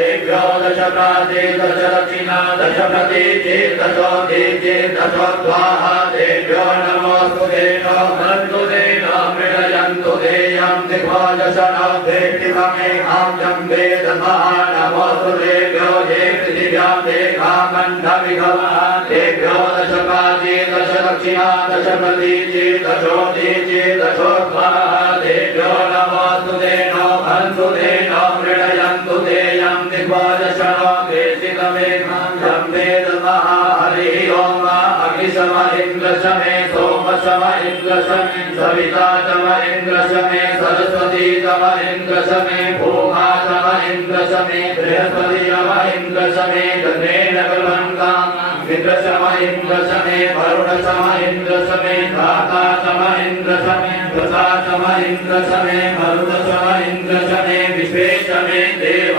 तेभ्यो दशप्राते दशदक्षिणा दशप्रतीचे दशोदीचे दशोद्वाहा तेभ्यो नमोऽस्तु तेनो भवन्तु तेनो मृडयन्तु तेयं दिग्वादशनो देष्टिममेहां जम्बे दमः नमोऽस्तु तेभ्यो ये पृथिव्यां देहामण्डविघवः तेभ्यो दशप्राते दशदक्षिणा दशप्रतीचे दशोदीचे दशोद्वाहा तेभ्यो नमोऽस्तु तेनो भवन्तु तेनो मृडयन्तु तेयं दिग्वादशनो देष्टिममेहां जम्बे दमः हरिः ओम अग्निशम इन्द्रशमे सोमशम इन्द्रशमे सविता शम इन्द्रशमे सरस्वती शम इन्द्रशमे भूमा शम इन्द्रशमे बृहस्पति शम इन्द्रशमे गन्धेन कृभङ्गा मित्रशम इन्द्रशमे वरुणशम इन्द्रशमे धाता शम इन्द्रशमे प्रसा शम इन्द्रशमे मरुतशम इन्द्रशमे विश्वेशमे देव